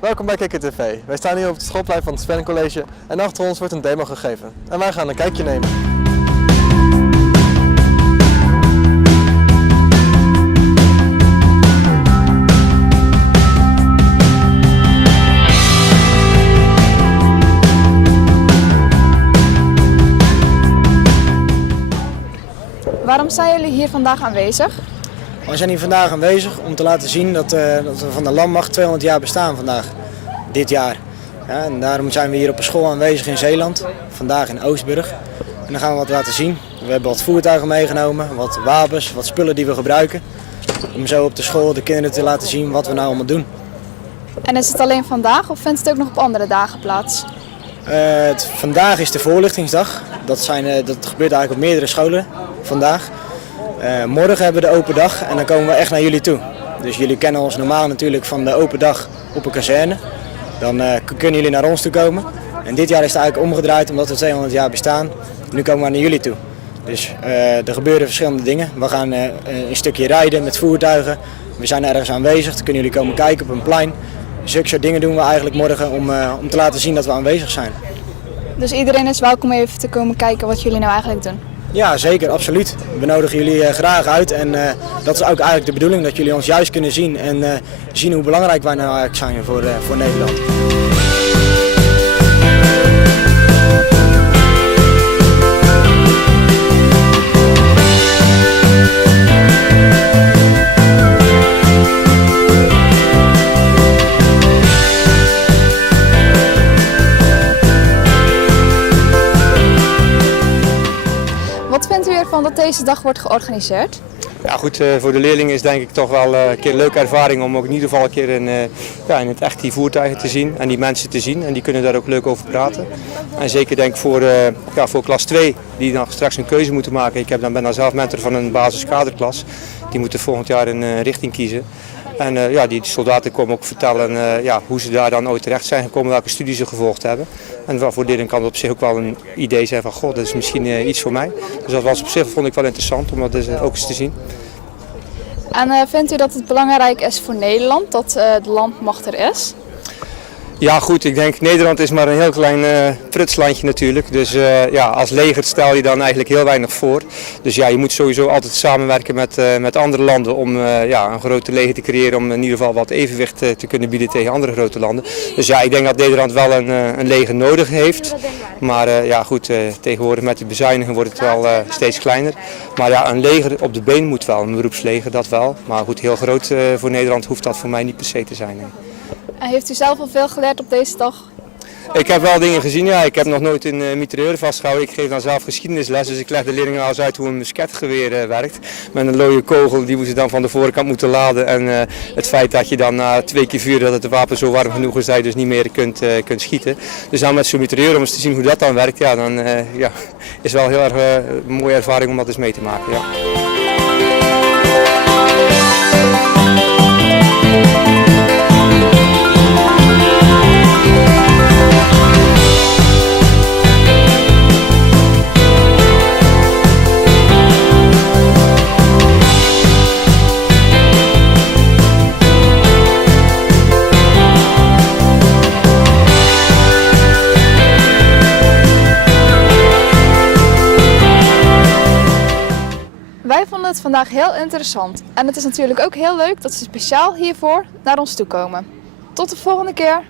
Welkom bij KikkerTV. Wij staan hier op het schoolplein van het Sven College en achter ons wordt een demo gegeven. En wij gaan een kijkje nemen. Waarom zijn jullie hier vandaag aanwezig? We zijn hier vandaag aanwezig om te laten zien dat we van de landmacht 200 jaar bestaan vandaag, dit jaar. Ja, en daarom zijn we hier op een school aanwezig in Zeeland, vandaag in Oostburg. En dan gaan we wat laten zien. We hebben wat voertuigen meegenomen, wat wapens, wat spullen die we gebruiken. Om zo op de school de kinderen te laten zien wat we nou allemaal doen. En is het alleen vandaag of vindt het ook nog op andere dagen plaats? Vandaag is de voorlichtingsdag. Dat gebeurt eigenlijk op meerdere scholen vandaag. Morgen hebben we de open dag en dan komen we echt naar jullie toe. Dus jullie kennen ons normaal natuurlijk van de open dag op een kazerne. Dan kunnen jullie naar ons toe komen. En dit jaar is het eigenlijk omgedraaid omdat we 200 jaar bestaan. Nu komen we naar jullie toe. Dus er gebeuren verschillende dingen. We gaan een stukje rijden met voertuigen. We zijn ergens aanwezig, dan kunnen jullie komen kijken op een plein. Zulke soort dingen doen we eigenlijk morgen om te laten zien dat we aanwezig zijn. Dus iedereen is welkom even te komen kijken wat jullie nou eigenlijk doen? Ja, zeker, absoluut. We nodigen jullie graag uit en dat is ook eigenlijk de bedoeling, dat jullie ons juist kunnen zien en zien hoe belangrijk wij nou eigenlijk zijn voor Nederland. Wat vindt u ervan dat deze dag wordt georganiseerd? Ja, goed, voor de leerlingen is denk ik toch wel een keer een leuke ervaring om ook in ieder geval een keer in het echt die voertuigen te zien en die mensen te zien. En die kunnen daar ook leuk over praten. En zeker denk ik voor klas 2 die dan straks een keuze moeten maken. Ik ben dan zelf mentor van een basiskaderklas. Die moeten volgend jaar een richting kiezen. En die soldaten komen ook vertellen hoe ze daar dan ooit terecht zijn gekomen, welke studies ze gevolgd hebben. En voor dit kan het op zich ook wel een idee zijn van, goh, dat is misschien iets voor mij. Dus dat was op zich, vond ik wel interessant om dat dus ook eens te zien. En vindt u dat het belangrijk is voor Nederland dat de landmacht er is? Ja goed, ik denk Nederland is maar een heel klein prutslandje natuurlijk. Dus als leger stel je dan eigenlijk heel weinig voor. Dus ja, je moet sowieso altijd samenwerken met andere landen om een grote leger te creëren. Om in ieder geval wat evenwicht te kunnen bieden tegen andere grote landen. Dus ja, ik denk dat Nederland wel een leger nodig heeft. Maar tegenwoordig met de bezuinigingen wordt het wel steeds kleiner. Maar ja, een leger op de been moet wel, een beroepsleger dat wel. Maar goed, heel groot voor Nederland hoeft dat voor mij niet per se te zijn. Nee. En heeft u zelf al veel geleerd op deze dag? Ik heb wel dingen gezien, ja. Ik heb nog nooit een mitrailleur vastgehouden. Ik geef dan zelf geschiedenisles, dus ik leg de leerlingen al eens uit hoe een musketgeweer werkt. Met een looie kogel, die ze dan van de voorkant moeten laden. En het feit dat je dan na 2 keer vuur, dat het wapen zo warm genoeg is dat je dus niet meer kunt schieten. Dus dan met zo'n mitrailleur, om eens te zien hoe dat dan werkt, ja, dan is wel heel erg een mooie ervaring om dat eens mee te maken. Ja. Wij vonden het vandaag heel interessant en het is natuurlijk ook heel leuk dat ze speciaal hiervoor naar ons toe komen. Tot de volgende keer!